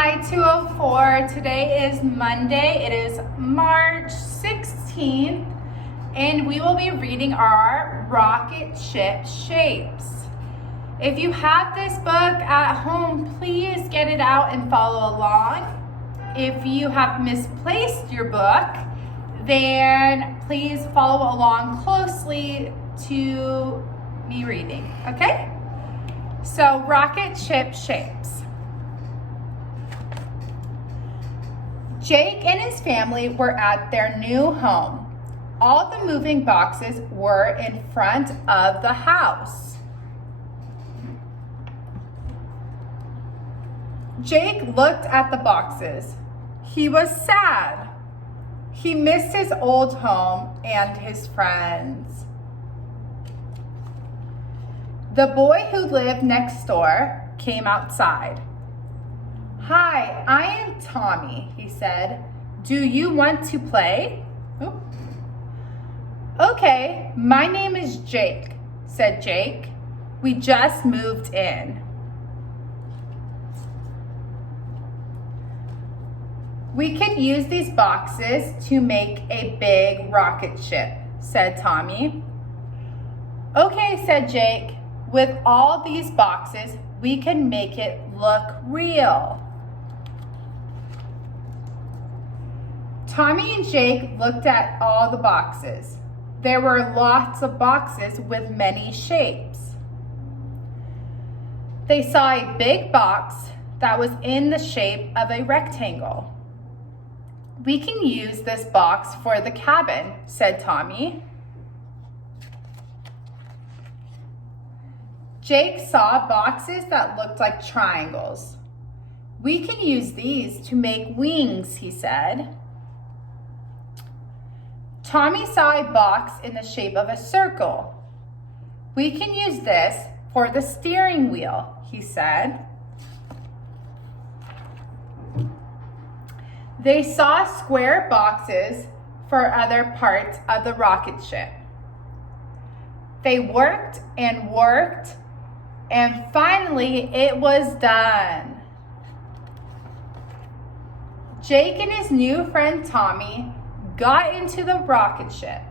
Hi 204, today is Monday, it is March 16th, and we will be reading our rocket ship shapes. If you have this book at home, please get it out and follow along. If you have misplaced your book, then please follow along closely to me reading, okay? So, rocket ship shapes. Jake and his family were at their new home. All the moving boxes were in front of the house. Jake looked at the boxes. He was sad. He missed his old home and his friends. The boy who lived next door came outside. "Hi, I am Tommy," he said. "Do you want to play?" "Oh. "Okay, my name is Jake," said Jake. "We just moved in." "We can use these boxes to make a big rocket ship," said Tommy. "Okay," said Jake. "With all these boxes, we can make it look real." Tommy and Jake looked at all the boxes. There were lots of boxes with many shapes. They saw a big box that was in the shape of a rectangle. "We can use this box for the cabin," said Tommy. Jake saw boxes that looked like triangles. "We can use these to make wings," he said. Tommy saw a box in the shape of a circle. "We can use this for the steering wheel," he said. They saw square boxes for other parts of the rocket ship. They worked and worked, and finally it was done. Jake and his new friend Tommy got into the rocket ship.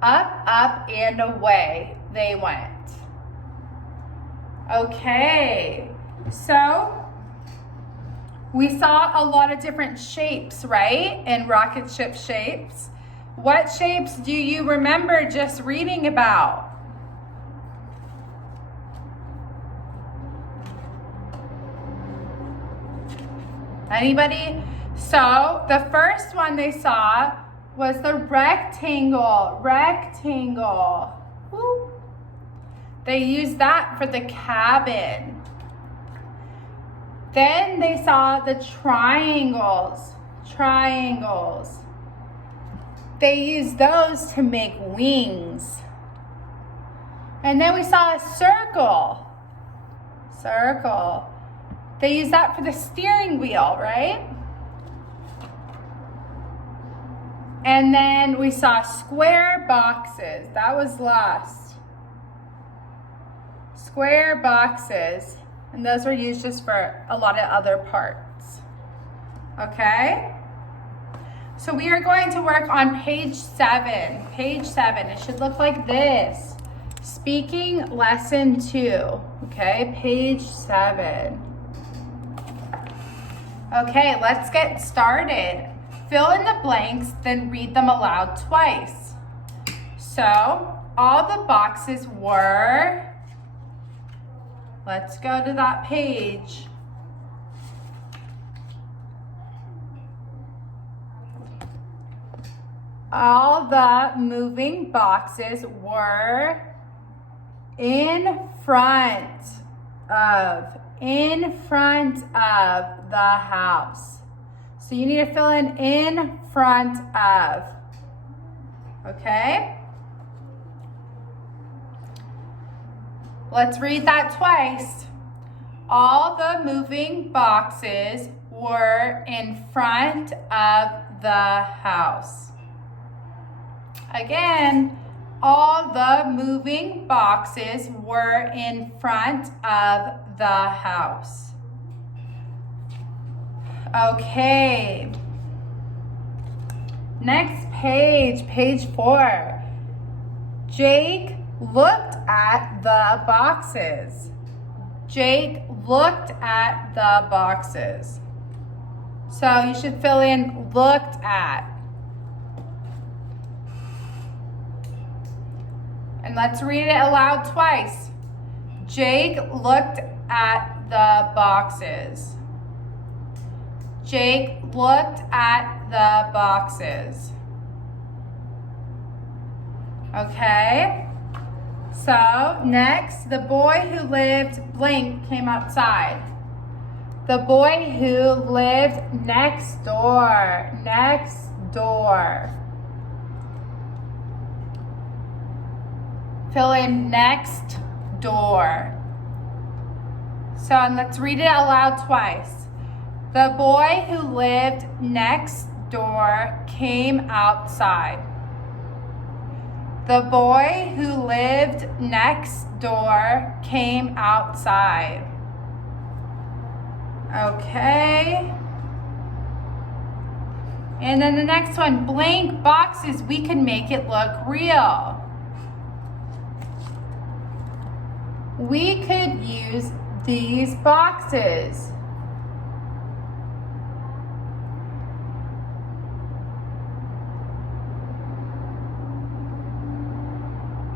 Up, up, and away they went. Okay, so we saw a lot of different shapes, right? In rocket ship shapes. What shapes do you remember just reading about? Anybody? So the first one they saw was the rectangle. Woo. They used that for the cabin. Then they saw the triangles. They used those to make wings. And then we saw a circle. They used that for the steering wheel, right? And then we saw square boxes. That was last. Square boxes. And those were used just for a lot of other parts. Okay? So we are going to work on page 7. Page 7. It should look like this. Speaking lesson 2. Okay? Page 7. Okay, let's get started. Fill in the blanks, then read them aloud twice. So, all the boxes were, let's go to that page. All the moving boxes were in front of the house. So you need to fill in front of, okay? Let's read that twice. All the moving boxes were in front of the house. Again, all the moving boxes were in front of the house. Okay. Next page, page 4. Jake looked at the boxes. Jake looked at the boxes. So you should fill in looked at. And let's read it aloud twice. Jake looked at the boxes. Jake looked at the boxes. Okay? So next, the boy who lived blank came outside. The boy who lived next door. Next door. Fill in next door. So let's read it aloud twice. The boy who lived next door came outside. The boy who lived next door came outside. Okay. And then the next one, blank boxes, we can make it look real. We could use these boxes.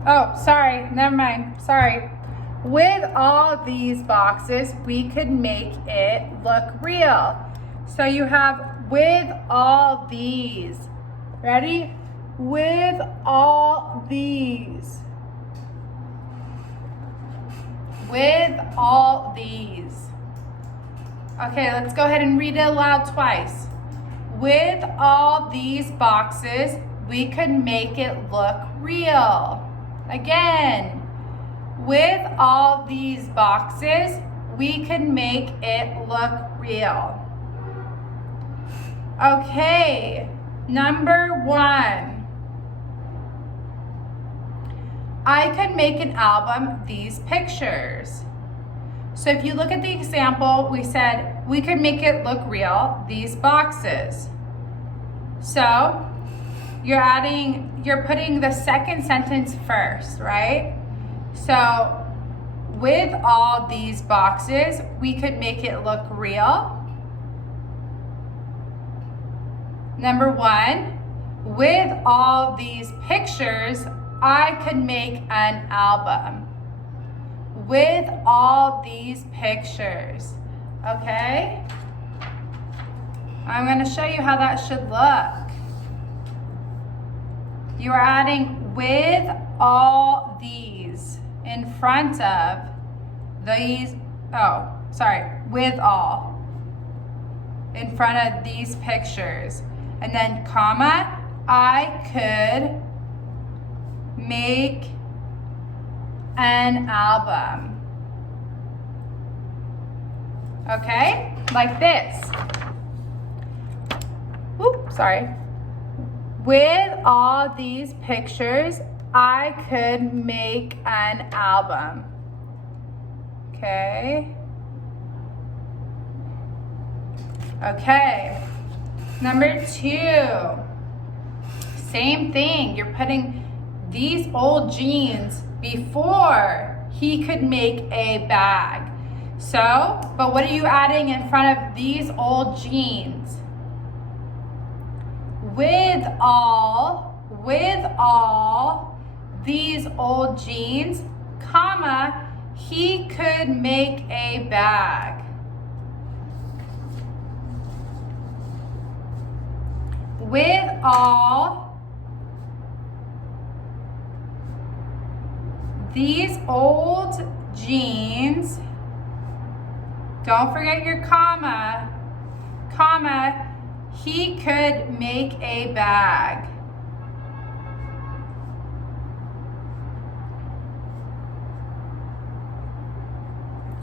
Oh, sorry, never mind, sorry. With all these boxes, we could make it look real. So you have with all these. Ready? With all these. With all these. Okay, let's go ahead and read it aloud twice. With all these boxes, we could make it look real. Again, with all these boxes, we could make it look real. Okay, number 1. I could make an album these pictures. So if you look at the example, we said we could make it look real, these boxes. So you're putting the second sentence first, right? So with all these boxes, we could make it look real. Number 1, with all these pictures, I could make an album. With all these pictures. Okay? I'm going to show you how that should look. You are adding with all these in front of these, with all in front of these pictures. And then comma, I could make an album. Okay, like this. Oops, sorry. With all these pictures, I could make an album. Okay. Okay. Number 2. Same thing. You're putting these old jeans before he could make a bag. So, but what are you adding in front of these old jeans? With all these old jeans, comma, he could make a bag. With all these old jeans, don't forget your comma, he could make a bag.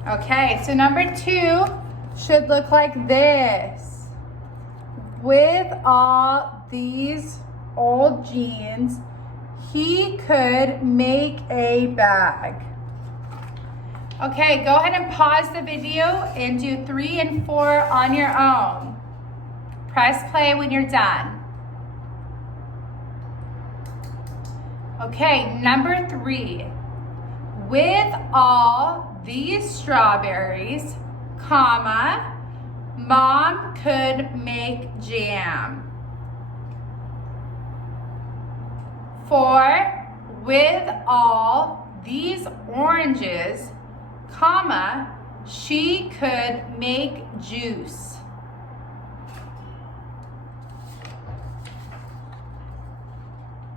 Okay, so number 2 should look like this. With all these old jeans, he could make a bag. Okay, go ahead and pause the video and do 3 and 4 on your own. Press play when you're done. Okay, number 3. With all these strawberries, comma, Mom could make jam. 4. With all these oranges, comma, she could make juice.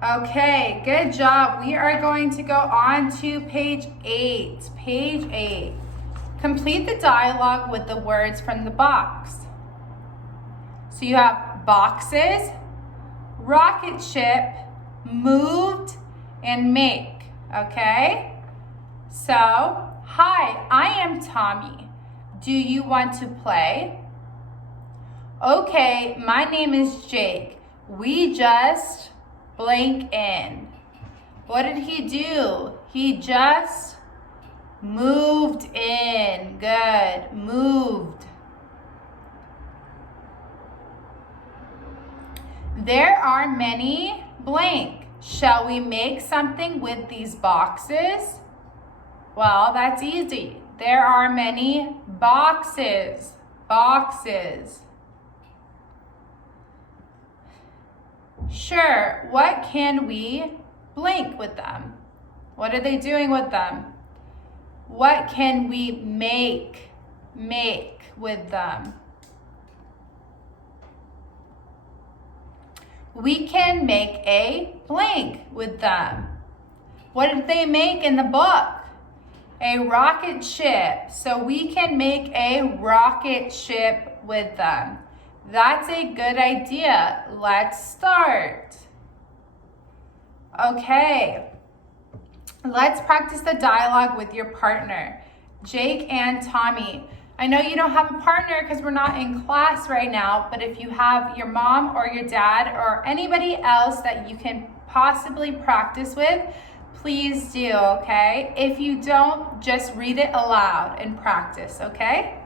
Okay, good job. We are going to go on to page 8. Page 8. Complete the dialogue with the words from the box. So you have boxes, rocket ship, moved, and make. Okay? So, hi, I am Tommy. Do you want to play? Okay, my name is Jake. We just blank in. What did he do? He just moved in. Good. Moved. There are many blank. Shall we make something with these boxes? Well, that's easy. There are many boxes. Boxes. Sure, what can we blank with them? What are they doing with them? What can we make with them? We can make a blank with them. What did they make in the book? A rocket ship. So we can make a rocket ship with them. That's a good idea. Let's start. Okay. Let's practice the dialogue with your partner, Jake and Tommy. I know you don't have a partner because we're not in class right now, but if you have your mom or your dad or anybody else that you can possibly practice with, please do, okay? If you don't, just read it aloud and practice, okay?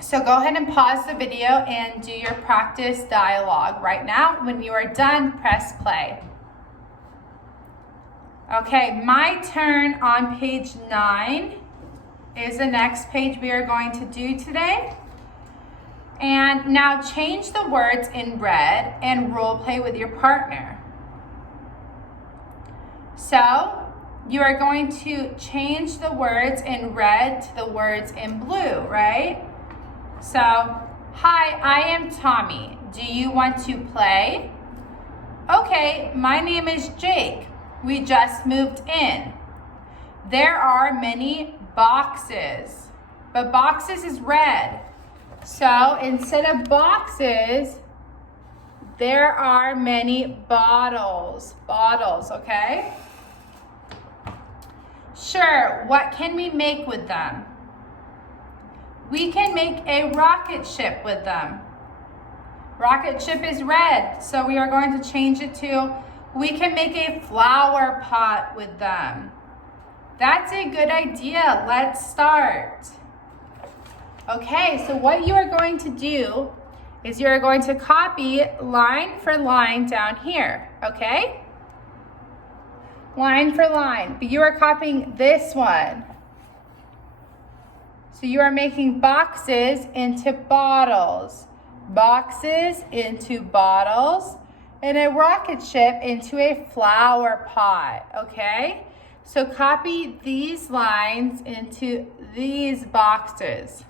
So go ahead and pause the video and do your practice dialogue right now. When you are done, press play. Okay, my turn on page 9 is the next page we are going to do today. And now change the words in red and role play with your partner. So you are going to change the words in red to the words in blue, right? So, hi, I am Tommy. Do you want to play? Okay, my name is Jake. We just moved in. There are many boxes, but boxes is red. So instead of boxes, there are many bottles. Bottles, okay? Sure, what can we make with them? We can make a rocket ship with them. Rocket ship is red, so we are going to change it to, we can make a flower pot with them. That's a good idea. Let's start. Okay, so what you are going to do is you are going to copy line for line down here, okay? Line for line, but you are copying this one. So you are making boxes into bottles, boxes into bottles, and a rocket ship into a flower pot, okay? So copy these lines into these boxes.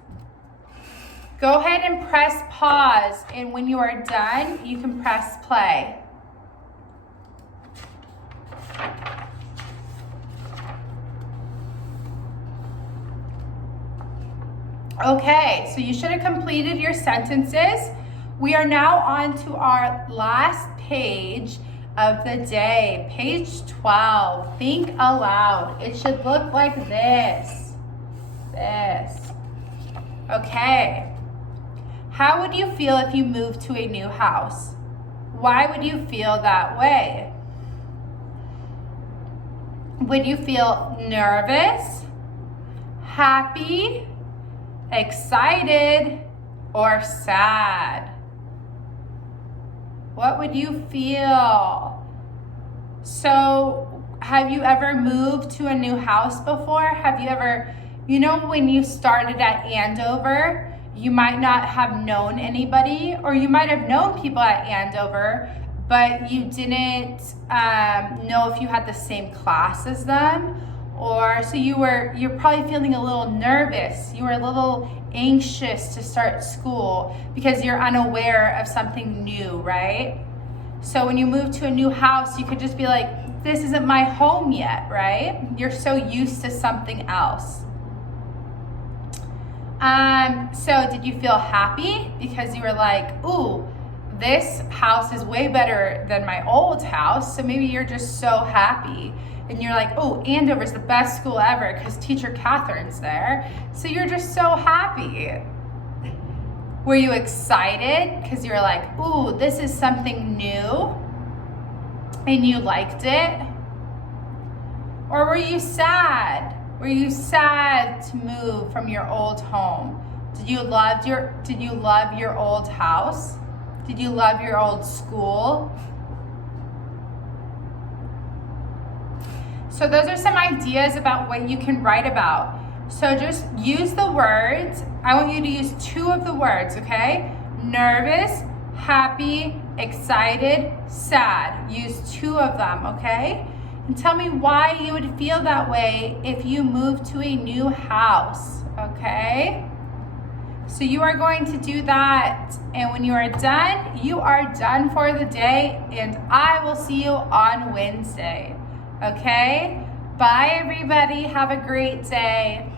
Go ahead and press pause, and when you are done, you can press play. Okay, so you should have completed your sentences. We are now on to our last page of the day, page 12. Think aloud. It should look like this. This. Okay. How would you feel if you moved to a new house? Why would you feel that way? Would you feel nervous, happy, excited, or sad? What would you feel? So, have you ever moved to a new house before? Have you ever, when you started at Andover, you might not have known anybody, or you might have known people at Andover, but you didn't know if you had the same class as them, or so you're probably feeling a little nervous. You were a little anxious to start school because you're unaware of something new, right? So when you move to a new house, you could just be like, this isn't my home yet, right? You're so used to something else. So did you feel happy because you were like, ooh, this house is way better than my old house? So maybe you're just so happy. And you're like, oh, Andover's the best school ever because teacher Catherine's there. So you're just so happy. Were you excited because you're like, ooh, this is something new and you liked it? Or were you sad? Were you sad to move from your old home? Did you love your old house? Did you love your old school? So those are some ideas about what you can write about. So just use the words. I want you to use 2 of the words, okay? Nervous, happy, excited, sad. Use 2 of them, okay? And tell me why you would feel that way if you move to a new house, okay? So you are going to do that, and when you are done for the day, and I will see you on Wednesday. Okay? Bye, everybody. Have a great day.